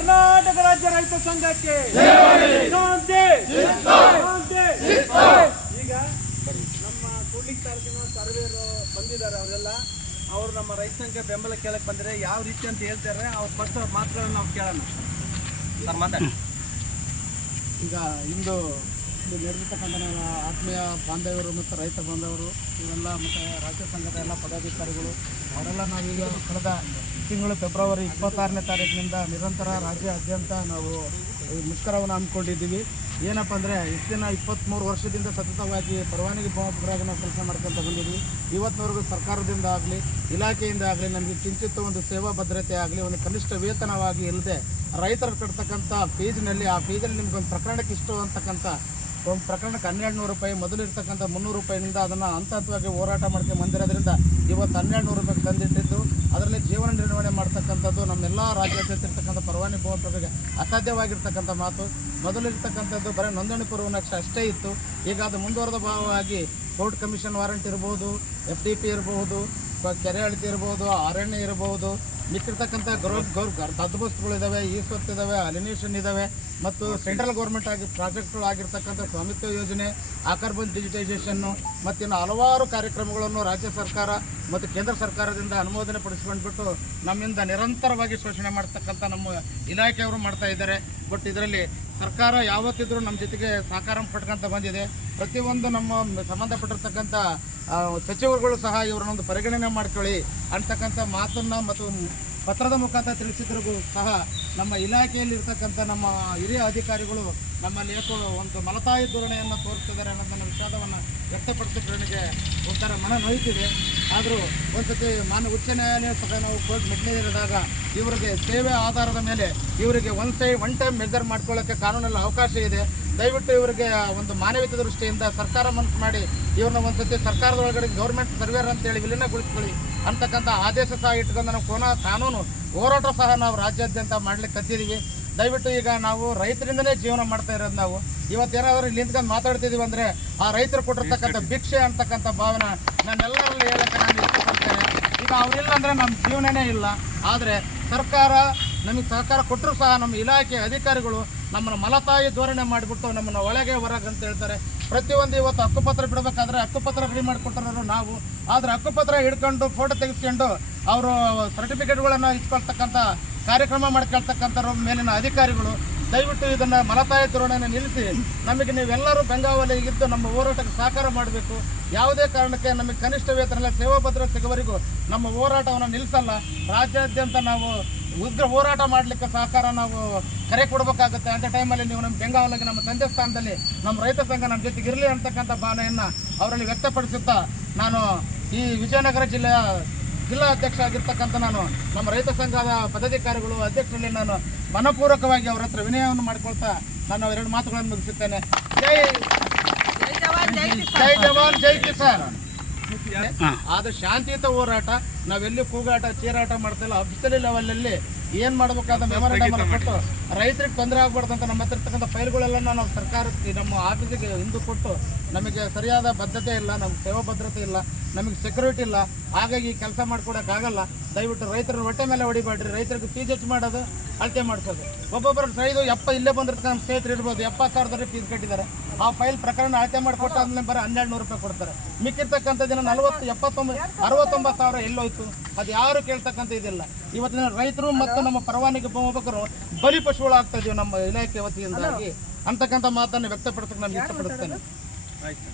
ಕರ್ನಾಟಕ ರಾಜ್ಯ ರೈತ ಸಂಘಕ್ಕೆ ಈಗ ನಮ್ಮ ಕೂಡ್ಲಿಗಿ ತಾಲೂಕಿನ ಸರ್ವೇರು ಬಂದಿದ್ದಾರೆ. ಅವರೆಲ್ಲ ಅವರು ನಮ್ಮ ರೈತ ಸಂಘ ಬೆಂಬಲ ಕೇಳಕ್ಕೆ ಬಂದರೆ ಯಾವ ರೀತಿ ಅಂತ ಹೇಳ್ತಾರೆ. ಅವ್ರು ಫಸ್ಟ್ ಅವ್ರ ಮಾತುಗಳನ್ನು ನಾವು ಕೇಳೋಣ. ಸರ್ ಮಾತಾಡಿ. ಈಗ ಇಂದು ನೆರೆದಿರ್ತಕ್ಕಂಥ ನನ್ನ ಆತ್ಮೀಯ ಬಾಂಧವರು ಮತ್ತು ರೈತ ಬಾಂಧವರು ಇವರೆಲ್ಲ ಮತ್ತು ರಾಜ್ಯ ಸಂಘದ ಎಲ್ಲ ಪದಾಧಿಕಾರಿಗಳು ಅವರೆಲ್ಲ ನಾವೀಗ ಕಳೆದ ತಿಂಗಳು ಫೆಬ್ರವರಿ 26ನೇ ತಾರೀಕಿನಿಂದ ನಿರಂತರ ರಾಜ್ಯಾದ್ಯಂತ ನಾವು ಮುಷ್ಕರವನ್ನು ಹಮ್ಮಿಕೊಂಡಿದ್ದೀವಿ. ಏನಪ್ಪ ಅಂದರೆ ಇಷ್ಟಿನ 23 ವರ್ಷದಿಂದ ಸತತವಾಗಿ ಪರವಾನಗಿ ಭೂಮಿಗಾಗಿ ನಾವು ಕೆಲಸ ಮಾಡ್ಕೊತ ಬಂದಿದ್ವಿ. ಇವತ್ತಿನವರೆಗೂ ಸರ್ಕಾರದಿಂದ ಆಗಲಿ ಇಲಾಖೆಯಿಂದ ಆಗಲಿ ನಮಗೆ ಕಿಂಚಿತ್ತು ಒಂದು ಸೇವಾ ಭದ್ರತೆ ಆಗಲಿ ಒಂದು ಕನಿಷ್ಠ ವೇತನವಾಗಿ ಇಲ್ಲದೆ ರೈತರು ಕಟ್ತಕ್ಕಂಥ ಫೀಸ್ನಲ್ಲಿ ಆ ಫೀಸಲ್ಲಿ ನಿಮ್ಗೊಂದು ಪ್ರಕರಣಕ್ಕೆ ಇಷ್ಟು ಅಂತಕ್ಕಂಥ ಒಂದು ಪ್ರಕರಣಕ್ಕೆ 1200 ರೂಪಾಯಿ ಮೊದಲು ಇರ್ತಕ್ಕಂಥ 300 ರೂಪಾಯಿನಿಂದ ಅದನ್ನು ಹಂತವಾಗಿ ಹೋರಾಟ ಮಾಡ್ಕೊಂಡು ಬಂದಿರೋದ್ರಿಂದ ಇವತ್ತು 1200 ರೂಪಾಯಿಗೆ ತಂದಿಟ್ಟಿದ್ದು ಅದರಲ್ಲಿ ಜೀವನ ನಿರ್ವಹಣೆ ಮಾಡ್ತಕ್ಕಂಥದ್ದು ನಮ್ಮೆಲ್ಲ ರಾಜ್ಯಾದ್ಯಂತ ಇರ್ತಕ್ಕಂಥ ಪರವಾನಗಿ ಭೂಮಿಗೆ ಅಸಾಧ್ಯವಾಗಿರ್ತಕ್ಕಂಥ ಮಾತು. ಮೊದಲಿರ್ತಕ್ಕಂಥದ್ದು ಬರೀ ನೋಂದಣಿ ಪೂರ್ವನಕ್ಷೆ ಅಷ್ಟೇ ಇತ್ತು. ಈಗ ಅದು ಮುಂದುವರೆದ ಭಾಗವಾಗಿ ಕೋರ್ಟ್ ಕಮಿಷನ್ ವಾರಂಟ್ ಇರ್ಬೋದು, FDP ಇರ್ಬೋದು, ಕೆರೆ ಅಳತೆ ಇರ್ಬೋದು, ಅರಣ್ಯ ಇರ್ಬೋದು, ಮಿಕ್ಕಿರ್ತಕ್ಕಂಥ ಹದ್ದುಬಸ್ತುಗಳಿದ್ದಾವೆ, ಈಸ್ವತ್ತು ಇದ್ದಾವೆ, ಅಲಿನೇಷನ್ ಇದ್ದಾವೆ ಮತ್ತು ಸೆಂಟ್ರಲ್ ಗೌರ್ಮೆಂಟ್ ಆಗಿ ಪ್ರಾಜೆಕ್ಟ್ಗಳು ಆಗಿರ್ತಕ್ಕಂಥ ಸ್ವಾಮಿತ್ವ ಯೋಜನೆ, ಕಾರ್ಬನ್ ಡಿಜಿಟೈಸೇಷನ್ನು ಮತ್ತಿನ್ನು ಹಲವಾರು ಕಾರ್ಯಕ್ರಮಗಳನ್ನು ರಾಜ್ಯ ಸರ್ಕಾರ ಮತ್ತು ಕೇಂದ್ರ ಸರ್ಕಾರದಿಂದ ಅನುಮೋದನೆ ಪಡಿಸ್ಕೊಂಡ್ಬಿಟ್ಟು ನಮ್ಮಿಂದ ನಿರಂತರವಾಗಿ ಶೋಷಣೆ ಮಾಡ್ತಕ್ಕಂಥ ನಮ್ಮ ಇಲಾಖೆಯವರು ಮಾಡ್ತಾ ಇದ್ದಾರೆ. ಬಟ್ ಇದರಲ್ಲಿ ಸರ್ಕಾರ ಯಾವತ್ತಿದ್ರೂ ನಮ್ಮ ಜೊತೆಗೆ ಸಹಕಾರ ಪಡ್ಕೊಂತ ಬಂದಿದೆ. ಪ್ರತಿಯೊಂದು ನಮ್ಮ ಸಂಬಂಧಪಟ್ಟಿರ್ತಕ್ಕಂಥ ಸಚಿವರುಗಳು ಸಹ ಇವರನ್ನೊಂದು ಪರಿಗಣನೆ ಮಾಡ್ಕೊಳ್ಳಿ ಅಂತಕ್ಕಂಥ ಮಾತನ್ನು ಮತ್ತು ಪತ್ರದ ಮುಖಾಂತರ ತಿಳಿಸಿದ್ರಿಗೂ ಸಹ ನಮ್ಮ ಇಲಾಖೆಯಲ್ಲಿ ಇರ್ತಕ್ಕಂಥ ನಮ್ಮ ಹಿರಿಯ ಅಧಿಕಾರಿಗಳು ನಮ್ಮಲ್ಲಿ ಏಕೋ ಒಂದು ಮಲತಾಯಿ ಧೋರಣೆಯನ್ನು ತೋರಿಸ್ತಿದ್ದಾರೆ ಅನ್ನೋದನ್ನು ವಿಷಾದವನ್ನು ವ್ಯಕ್ತಪಡಿಸೋದು ನನಗೆ ಒಂಥರ ಮನ ನೋಯ್ತಿದೆ. ಆದರೂ ಒಂದ್ಸತಿ ಮಾನ್ಯ ಉಚ್ಚ ನ್ಯಾಯಾಲಯ ಸಹ ನಾವು ಕೋರ್ಟ್ ಮೆಟ್ಟಿಲೇರಿದಾಗ ಇವರಿಗೆ ಸೇವೆ ಆಧಾರದ ಮೇಲೆ ಇವರಿಗೆ ಒನ್ ಟೈಮ್ ಮೆಜರ್ ಮಾಡ್ಕೊಳ್ಳೋಕ್ಕೆ ಕಾನೂನಲ್ಲಿ ಅವಕಾಶ ಇದೆ. ದಯವಿಟ್ಟು ಇವರಿಗೆ ಒಂದು ಮಾನವೀಯತೆ ದೃಷ್ಟಿಯಿಂದ ಸರ್ಕಾರ ಮನಸ್ಸು ಮಾಡಿ ಇವ್ರನ್ನ ಒಂದ್ಸತಿ ಸರ್ಕಾರದ ಒಳಗಡೆ ಗೌರ್ಮೆಂಟ್ ಸರ್ವೇರ್ ಅಂತೇಳಿ ವಿಲೀನಗೊಳಿಸ್ಕೊಳ್ಳಿ ಅಂತಕ್ಕಂಥ ಆದೇಶ ಸಹ ಇಟ್ಕೊಂಡು ನಾವು ಕಾನೂನು ಹೋರಾಟ ಸಹ ನಾವು ರಾಜ್ಯಾದ್ಯಂತ ಮಾಡ್ಲಿಕ್ಕೆ ಕತ್ತಿದ್ದೀವಿ. ದಯವಿಟ್ಟು ಈಗ ನಾವು ರೈತರಿಂದನೇ ಜೀವನ ಮಾಡ್ತಾ ಇರೋದು. ನಾವು ಇವತ್ತೇನಾದರೂ ಇಲ್ಲಿ ನಿಂತ್ಕೊಂಡು ಮಾತಾಡ್ತಿದ್ದೀವಿ ಅಂದರೆ ಆ ರೈತರು ಕೊಟ್ಟಿರ್ತಕ್ಕಂಥ ಭಿಕ್ಷೆ ಅಂತಕ್ಕಂಥ ಭಾವನೆ ನಾನೆಲ್ಲರಲ್ಲಿ ಹೇಳೋಕ್ಕೆ ನಾನು ಇಷ್ಟಪಡ್ತೇನೆ. ಈಗ ಅವರಿಲ್ಲ ಅಂದರೆ ನಮ್ಮ ಜೀವನನೇ ಇಲ್ಲ. ಆದರೆ ಸರ್ಕಾರ ನಮಗೆ ಸಹಕಾರ ಕೊಟ್ಟರು ಸಹ ನಮ್ಮ ಇಲಾಖೆ ಅಧಿಕಾರಿಗಳು ನಮ್ಮನ್ನು ಮಲತಾಯಿ ಧೋರಣೆ ಮಾಡಿಬಿಟ್ಟು ನಮ್ಮನ್ನು ಒಳಗೆ ಹೊರಗೆ ಅಂತ ಹೇಳ್ತಾರೆ. ಪ್ರತಿಯೊಂದು ಇವತ್ತು ಹಕ್ಕುಪತ್ರ ಬಿಡಬೇಕಾದ್ರೆ ಹಕ್ಕುಪತ್ರ ರೆಡಿ ಮಾಡಿಕೊಟ್ಟಿರೋರು ನಾವು. ಆದರೆ ಹಕ್ಕುಪತ್ರ ಹಿಡ್ಕೊಂಡು ಫೋಟೋ ತೆಗೆಸ್ಕೊಂಡು ಅವರು ಸರ್ಟಿಫಿಕೇಟ್ಗಳನ್ನು ಇಸ್ಕೊಳ್ತಕ್ಕಂಥ ಕಾರ್ಯಕ್ರಮ ಮಾಡ್ಕೊಳ್ತಕ್ಕಂಥವ್ರ ಮೇಲಿನ ಅಧಿಕಾರಿಗಳು ದಯವಿಟ್ಟು ಇದನ್ನು ಮಲತಾಯಿ ಧೋರಣೆಯನ್ನು ನಿಲ್ಲಿಸಿ ನಮಗೆ ನೀವೆಲ್ಲರೂ ಬೆಂಗಾವಲಿಗಿದ್ದು ನಮ್ಮ ಹೋರಾಟಕ್ಕೆ ಸಹಕಾರ ಮಾಡಬೇಕು. ಯಾವುದೇ ಕಾರಣಕ್ಕೆ ನಮಗೆ ಕನಿಷ್ಠ ವೇತನ ಸೇವಾ ಭದ್ರತೆ ಸಿಗುವವರೆಗೂ ನಮ್ಮ ಹೋರಾಟವನ್ನು ನಿಲ್ಲಿಸಲ್ಲ. ರಾಜ್ಯಾದ್ಯಂತ ನಾವು ಉಗ್ರ ಹೋರಾಟ ಮಾಡಲಿಕ್ಕೆ ಸಹಕಾರ ನಾವು ಕರೆ ಕೊಡಬೇಕಾಗುತ್ತೆ. ಅಂಥ ಟೈಮಲ್ಲಿ ನೀವು ನಮ್ಮ ಬೆಂಗಾವಲಿಗೆ ನಮ್ಮ ತಂದೆ ಸ್ಥಾನದಲ್ಲಿ ನಮ್ಮ ರೈತ ಸಂಘ ನಮ್ಮ ಜೊತೆಗೆ ಇರಲಿ ಅಂತಕ್ಕಂಥ ಭಾವನೆಯನ್ನು ಅವರಲ್ಲಿ ವ್ಯಕ್ತಪಡಿಸುತ್ತಾ ನಾನು ಈ ವಿಜಯನಗರ ಜಿಲ್ಲಾ ಅಧ್ಯಕ್ಷ ಆಗಿರ್ತಕ್ಕಂಥ ನಾನು ನಮ್ಮ ರೈತ ಸಂಘದ ಪದಾಧಿಕಾರಿಗಳು ಅಧ್ಯಕ್ಷರಲ್ಲಿ ನಾನು ಮನಪೂರ್ವಕವಾಗಿ ಅವರ ಹತ್ರ ವಿನಯವನ್ನು ಮಾಡಿಕೊಳ್ತಾ ನಾನು 2 ಮಾತುಗಳನ್ನು ಮುಗಿಸುತ್ತೇನೆ. ಜೈ ಜವಾನ್ ಜೈ ಕಿಸಾನ್. ಆದ್ರೆ ಶಾಂತಿಯುತ ಹೋರಾಟ, ನಾವೆಲ್ಲಿ ಕೂಗಾಟ ಚೀರಾಟ ಮಾಡ್ತಿಲ್ಲ. ಅಫಿಷಿಯಲ್ ಲೆವೆಲಲ್ಲಿ ಏನು ಮಾಡಬೇಕಾದ ಮೆಮೊರಂಡಮ್ ಕೊಟ್ಟು ರೈತರಿಗೆ ತೊಂದರೆ ಆಗ್ಬಾರ್ದು ಅಂತ ನಮ್ಮ ಹತ್ರ ಇರ್ತಕ್ಕಂಥ ಫೈಲ್ಗಳೆಲ್ಲ ನಾವು ಸರ್ಕಾರಕ್ಕೆ ನಮ್ಮ ಆಫೀಸಿಗೆ ಹಿಂದೆ ಕೊಟ್ಟು ನಮಗೆ ಸರಿಯಾದ ಬದ್ಧತೆ ಇಲ್ಲ, ನಮ್ಗೆ ಸೇವಾ ಭದ್ರತೆ ಇಲ್ಲ, ನಮಗೆ ಸೆಕ್ಯೂರಿಟಿ ಇಲ್ಲ. ಹಾಗಾಗಿ ಕೆಲಸ ಮಾಡ್ಕೊಡೋಕ್ಕಾಗಲ್ಲ. ದಯವಿಟ್ಟು ರೈತರ ಹೊಟ್ಟೆ ಮೇಲೆ ಹೊಡಿಬೇಡ್ರಿ. ರೈತರಿಗೆ ಫೀಸ್ ಹೆಚ್ಚು ಮಾಡೋದು, ಅಳತೆ ಮಾಡಿಸೋದು. ಒಬ್ಬೊಬ್ಬರು ಸೈದು ಇಲ್ಲೇ ಬಂದಿರ್ತಕ್ಕಂಥ ನಮ್ಮ ಸ್ನೇಹಿತರು ಇರ್ಬೋದು 70,000 ಫೀಸ್ ಕಟ್ಟಿದ್ದಾರೆ. ಆ ಫೈಲ್ ಪ್ರಕರಣ ಅಳತೆ ಮಾಡಿಕೊಟ್ಟಾದ್ಮೇಲೆ ಬರೀ 1,200 ರೂಪಾಯಿ ಕೊಡ್ತಾರೆ. ಮಿಕ್ಕಿರ್ತಕ್ಕಂಥ ದಿನ 40, 79, 69,000 ಎಲ್ಲೋಯ್ತು? ಅದು ಯಾರು ಕೇಳ್ತಕ್ಕಂಥ ಇದಿಲ್ಲ. ಇವತ್ತಿನ ರೈತರು ಮತ್ತು ನಮ್ಮ ಪರವಾನಗಿ ಭೂಮಿಕರು ಬಲಿ ಪಶುಗಳಾಗ್ತಾ ಇದೀವಿ ನಮ್ಮ ಇಲಾಖೆ ವತಿಯಿಂದಾಗಿ ಅಂತಕ್ಕಂಥ ಮಾತನ್ನು ವ್ಯಕ್ತಪಡಿಸಕ್ಕೆ ನಾನು ಇಷ್ಟಪಡುತ್ತೇನೆ. ಆಯ್ತು.